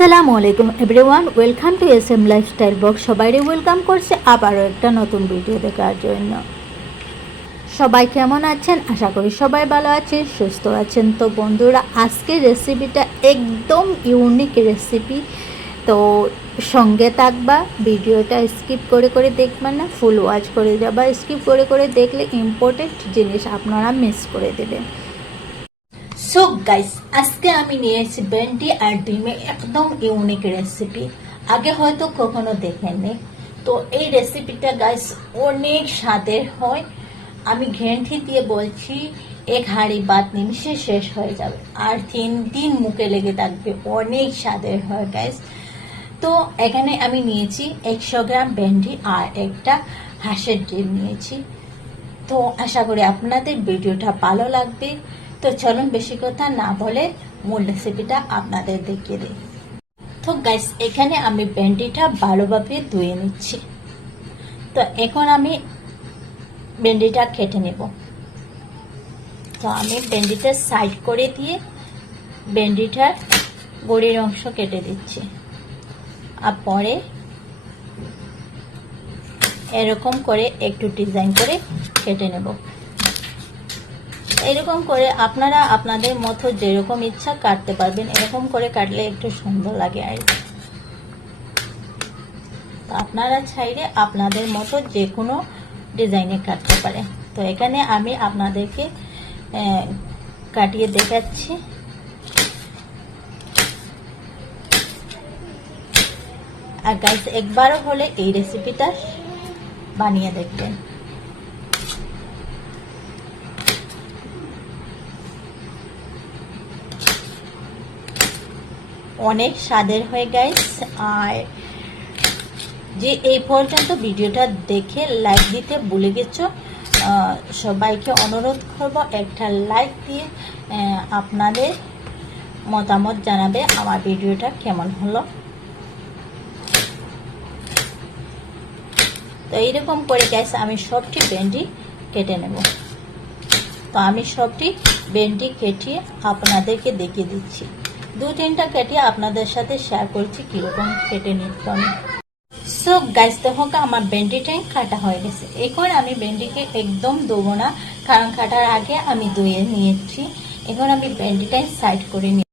আসসালামু আলাইকুম everyone, welcome to SM lifestyle box. সবাইকে ওয়েলকাম করছে আবারও একটা নতুন ভিডিও দেখার জন্য। সবাই কেমন আছেন? আশা করি সবাই ভালো আছেন, সুস্থ আছেন। তো বন্ধুরা, আজকের রেসিপিটা একদম ইউনিক রেসিপি। তো সঙ্গে থাকবা, ভিডিওটা স্কিপ করে করে দেখবেন না, ফুল ওয়াচ করে যাবা। স্কিপ করে করে দেখলে ইম্পর্টেন্ট জিনিস আপনারা মিস করে দেবেন। সো গাইস, আজকে আমি নিয়েছি ভেন্ডি আর ডিমে একদম ইউনিক রেসিপি। আগে হয়তো কখনো দেখেননি। তো এই রেসিপিটা গাইস অনেক স্বাদের হয়। আমি গ্যারান্টি দিয়ে বলছি, এক হাঁড়ি ভাত নিমিশে শেষ হয়ে যাবে, আর 3 দিন মুখে লেগে থাকবে। অনেক স্বাদের হয় গাইস। তো এখানে আমি নিয়েছি 100 গ্রাম ভেন্ডি আর একটা হাঁসের ডিম নিয়েছি। তো আশা করি আপনাদের ভিডিওটা ভালো লাগবে। তো চলুন বেশি কথা না বলে মূল রেসিপিটা আপনাদের দেখিয়ে দিই। তো গাইস, এখানে আমি ভেন্ডিটা ভালোভাবে ধুয়ে নিচ্ছি। তো এখন আমি ভেন্ডিটা কেটে নেব। তো আমি ভেন্ডিটা সাইড করে দিয়ে ভেন্ডিটার গড়ির অংশ কেটে দিচ্ছি। আর পরে এরকম করে একটু ডিজাইন করে কেটে নেব। এরকম করে আপনারা আপনাদের মতো যেরকম ইচ্ছা কাটতে পারবেন। এরকম করে কাটলে একটু সুন্দর লাগে। আর আপনারা চাইলে আপনাদের মতো যে কোনো ডিজাইনে কাটতে পারে। তো এখানে আমি আপনাদেরকে কাটিয়ে দেখাচ্ছি। আর গাইস, একবারও হলে এই রেসিপিটা বানিয়ে দেখবেন। অনেক স্বাদের হয়ে গাইস। আর যে এই পর্যন্ত ভিডিওটা দেখে লাইক দিতে ভুলে গেছো, সবাইকে অনুরোধ করব একটা লাইক দিয়ে আপনাদের মতামত জানাবে আমার ভিডিওটা কেমন হলো। তো এইরকম করে গাইস আমি সবটি ভেন্ডি কেটে নেব। তো আমি সবটি ভেন্ডি কেটিয়ে আপনাদেরকে দেখিয়ে দিচ্ছি। 2-3টা কেটে আপনাদের সাথে শেয়ার করছি কিরকম কেটে নিতে আমি। সো গাইস, তখন আমার ভেন্ডিটাই কাটা হয়ে গেছে। এখন আমি ভেন্ডিকে একদম ধোবো না, কারণ কাটার আগে আমি ধুয়ে নিয়েছি। এখন আমি ভেন্ডিটাই সাইড করে নিই।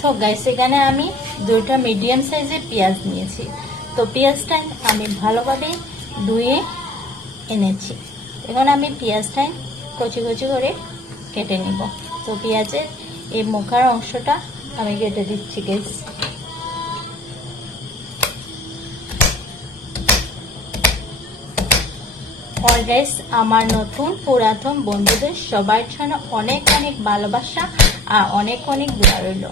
তো গাইস, এখানে আমি 2টা মিডিয়াম সাইজের পেঁয়াজ নিয়েছি। তো পেঁয়াজটা আমি ভালোভাবে ধুয়ে এনেছি। এখন আমি পেঁয়াজটাই কচি কচি করে কেটে নিব। তো পেঁয়াজের এই মুখার অংশটা আমি কেটে দিচ্ছি গাইস। অলওয়েজ আমার নতুন পুরাতন বন্ধুদের সবার জন্য অনেক অনেক ভালোবাসা আর অনেক অনেক দোয়া রইল।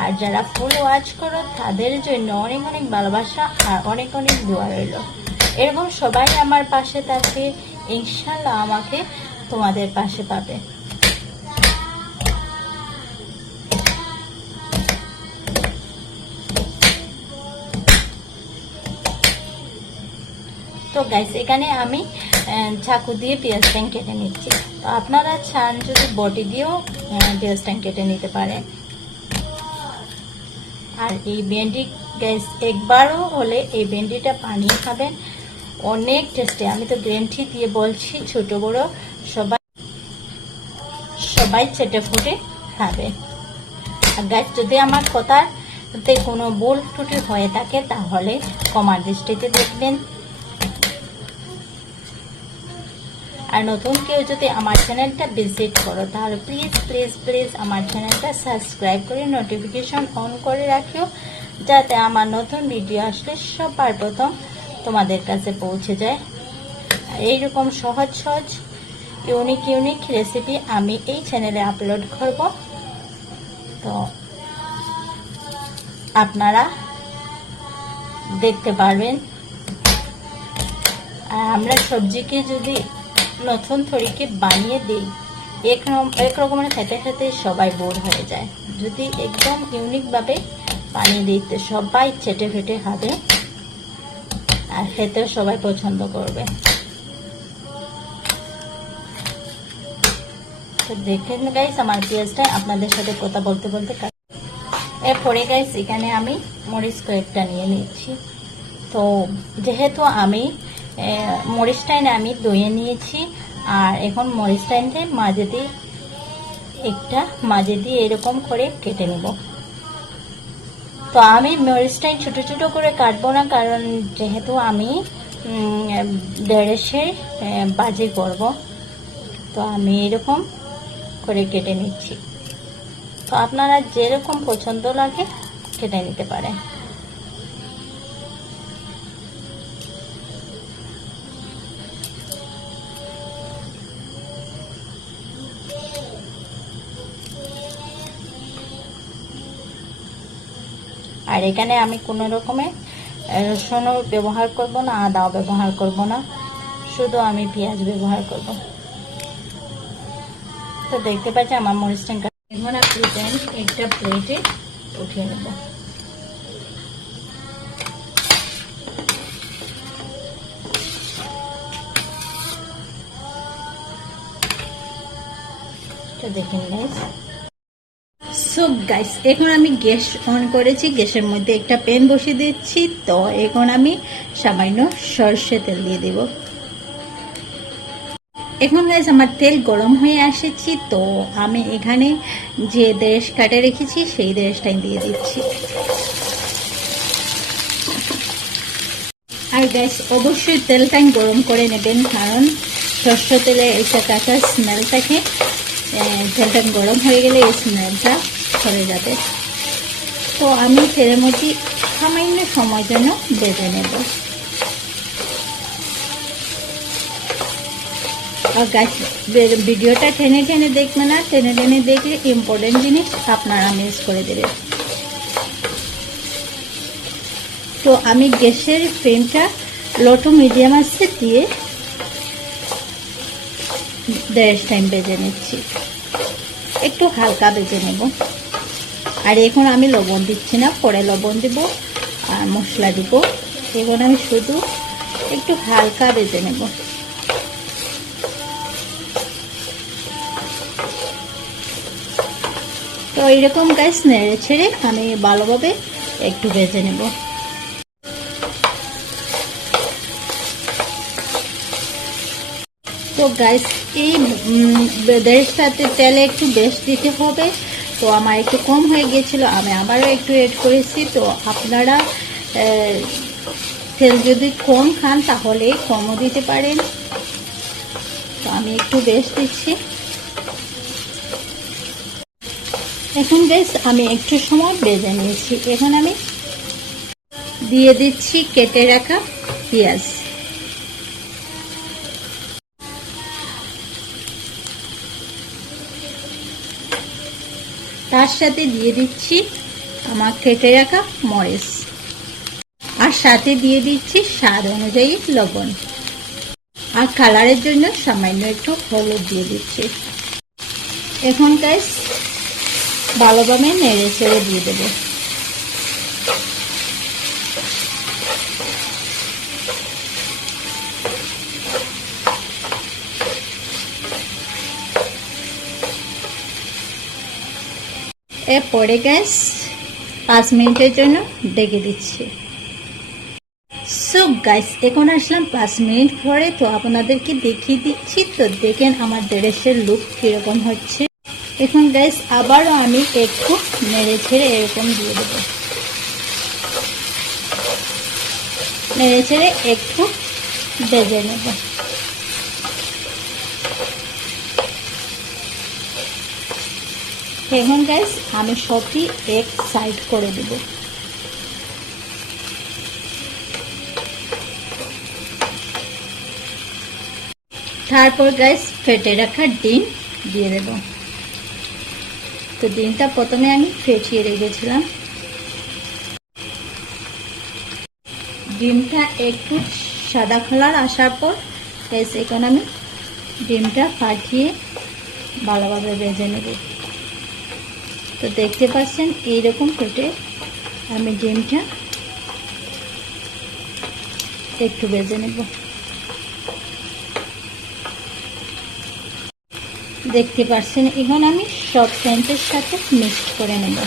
আর যারা ফুল ওয়াচ করো তাদের জন্য অনেক অনেক ভালোবাসা আর অনেক অনেক দোয়া রইল। এরকম সবাই আমার পাশে থাকবে, ইনশাল্লাহ আমাকে তোমাদের পাশে পাবে। তো গাইস, এখানে আমি চাকু দিয়ে পেঁয়াজটা কেটে নিচ্ছি। তো আপনারা চান যদি বটি দিয়েও পেঁয়াজটা কেটে নিতে পারেন। আর এই ভেন্ডি গাইস, একবারও হলে এই ভেন্ডিটা বানিয়ে খাবেন, অনেক টেস্টি। আমি তো গ্যারান্টি দিয়ে বলছি, ছোট বড় সবাই চেটে ফুটে খাবে। আর গাইস, যদি আমার কথাতে কোনো ভুল ত্রুটি হয়ে থাকে তাহলে ক্ষমার দৃষ্টিতে দেখবেন। আর নতুন কেউ যদি আমার চ্যানেলটা ভিজিট করো তাহলে প্লিজ প্লিজ প্লিজ আমার চ্যানেলটা সাবস্ক্রাইব করে নোটিফিকেশন অন করে রাখিও, যাতে আমার নতুন ভিডিও আসলে সবার প্রথম তোমাদের কাছে পৌঁছে যায়। এইরকম সহজ সহজ ইউনিক ইউনিক রেসিপি আমি এই চ্যানেলে আপলোড করব। তো আপনারা দেখতে পারবেন। আর আমরা সবজিকে যদি নতুন তরিকে বানিয়ে দিই, এক রকমের খেতে খেতে সবাই বোর হয়ে যায়। যদি একদম ইউনিকভাবে বানিয়ে দিই তো সবাই চেটে ফেটে খাবে আর খেতেও সবাই পছন্দ করবে। তো দেখেন গাইস, আমার পেঁয়াজটা আপনাদের সাথে কথা বলতে বলতে এরপর এরপরে গাইস এখানে আমি মরিচ কয়েকটা নিয়ে নিচ্ছি। তো যেহেতু আমি মরিচটাইনে আমি ধুয়ে নিয়েছি, আর এখন মরিচটাইনটা মাঝে দিয়ে এরকম করে কেটে নেব। তো আমি মরিচটাই ছোট ছোট করে কাটবো না, কারণ যেহেতু আমি ঢেঁড়সের ভাজি করব, তো আমি এরকম করে কেটে নিচ্ছি। তো আপনারা যেরকম পছন্দ লাগে কেটে নিতে পারেন। আর এখানে আমি কোনো রকমের রসুনও ব্যবহার করব না, আদাও ব্যবহার করব না, শুধু আমি পেঁয়াজ ব্যবহার করব। তো দেখতে পাচ্ছি আমার মরিচটা এখন আপনি একটা প্লেটে উঠিয়ে নেব। তো দেখুন গাইস, সো গাইস এখন আমি গ্যাস অন করেছি, গ্যাসের মধ্যে একটা প্যান বসিয়ে দিচ্ছি। তো এখন আমি সামান্য সরষে তেল দিয়ে দেব। এখন গাইস আমার তেল গরম হয়ে আসেছি, তো আমি এখানে যে ঢেঁড়স কাটে রেখেছি সেই ঢেঁড়সটাই দিয়ে দিচ্ছি। আর গাইস অবশ্যই তেলটাই গরম করে নেবেন, কারণ সরষে তেলে একটা কাঁচা স্মেল থাকে। তেলটা গরম হয়ে গেলে এই স্মেলটা চলে যাবে। তো আমি তেলের মধ্যে সামান্য সময় জন্য ভেজে নেব। আর গাছ ভিডিওটা টেনে টেনে দেখবে না, টেনে টেনে দেখলে ইম্পর্টেন্ট জিনিস আপনারা মিস করে দেবেন। তো আমি গ্যাসের ফ্লেমটা লো টু মিডিয়াম আছে দিয়ে ঢেঁড়স টাইম ভেজে নিচ্ছি, একটু হালকা ভেজে নেব। আর এখন আমি লবণ দিচ্ছি না, পরে লবণ দেব আর মশলা দিব। এখন আমি শুধু একটু হালকা ভেজে নেব। তো এইরকম গাইস নেড়ে ছেড়ে আমি ভালোভাবে একটু ভেজে নেব। তো গাইস এই ঢেঁড়সটাতে তেলে একটু বেশ দিতে হবে, তো আমার একটু কম হয়ে গিয়েছিল, আমি আবারও একটু এড করেছি। তো আপনারা তেল যদি কম খান তাহলে কমও দিতে পারেন। তো আমি একটু বেশ দিচ্ছি। এখন গাইস আমি একটু সময় ভেজে নিয়েছি, এখন আমি দিয়ে দিচ্ছি কেটে রাখা পেঁয়াজ। তার সাথে দিয়ে দিচ্ছি আমার কেটে রাখা মরিচ, আর সাথে দিয়ে দিচ্ছি স্বাদ অনুযায়ী লবণ, আর কালারের জন্য সামান্য একটু হলুদ দিয়ে দিচ্ছি। এখন গাইস ভালোভাবে নেড়ে চেড়ে দিয়ে দেবো। এরপরে গ্যাস 5 মিনিটের জন্য ঢেকে দিচ্ছি। সো গাইস এখন আসলাম 5 মিনিট পরে, তো আপনাদেরকে দেখিয়ে দিচ্ছি। তো দেখেন আমার ঢেঁড়সের লুক কিরকম হচ্ছে। এখন গাইস আবারও আমি একটু নেড়ে ছেড়ে এরকম দিয়ে দেব, নেড়ে ছেড়ে একটু ভেজে নেব। এখন গাইস আমি সবটি এক সাইড করে দেব। তারপর গাইস ফেটে রাখা ডিম দিয়ে দেব। তো ডিমটা প্রথমে আমি ফেটিয়ে রেখেছিলাম। ডিমটা একটু সাদা কালার আসার পর গাইস এখন আমি ডিমটা ফাটিয়ে ভালোভাবে ভেজে নেব। তো দেখতে পাচ্ছেন এইরকম ফেটে আমি ডিমটা একটু ভেজে নেব। দেখতে পাচ্ছেন এখন আমি সব স্যান্ডউইচের সাথে মিক্স করে নেব।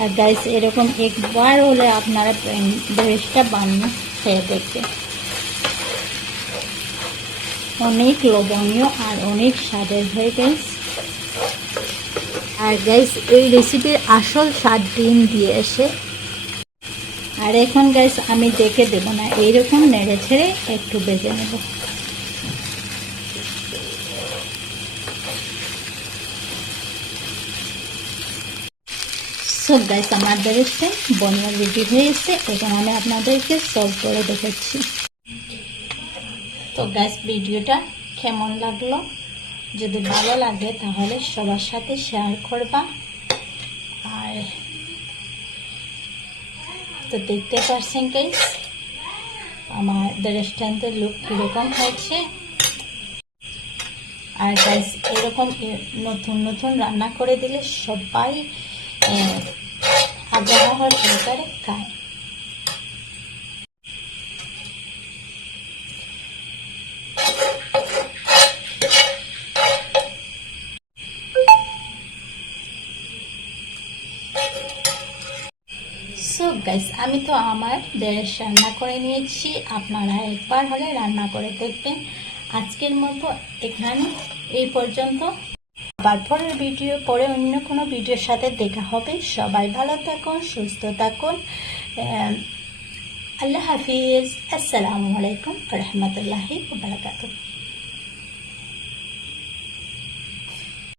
আর গাইস এরকম একবার হলে আপনারা বেরেস্তা বানিয়ে খেয়ে দেখবেন, অনেক লোভনীয় আর অনেক স্বাদের হয় গাইস। আর গাইস এই রেসিপির আসল স্বাদ ডিম দিয়ে এসে। আর এখন গাইস আমি দেখে দেব না, এইরকম নেড়ে ছেড়ে একটু ভেজে নেব। সব গাইস আমার বেরেস্তা বনিয়া রেডি হয়ে এসে, এখন আমি আপনাদেরকে সার্ভ করে দেখাচ্ছি। তো গাইস ভিডিওটা কেমন লাগলো, যদি ভালো লাগে তাহলে সবার সাথে শেয়ার করবা। আর তো দেখতে পাচ্ছেন গাইস আমার রেস্টুরেন্টের লুক কীরকম হয়েছে। আর গাইস এরকম নতুন নতুন রান্না করে দিলে সবাই আবহাওয়ার সরকারে খায়। সো গাইস আমি তো আমার বেশ রান্না করে নিয়েছি, আপনারা একবার হলে রান্না করে দেখবেন। আজকের মতো এখানে এই পর্যন্ত, আবার পরের ভিডিও পরে অন্য কোনো ভিডিওর সাথে দেখা হবে। সবাই ভালো থাকুন, সুস্থ থাকুন, আল্লাহ হাফিজ, আসসালামু আলাইকুম ওয়া রাহমাতুল্লাহি ওয়া বারাকাতুহু।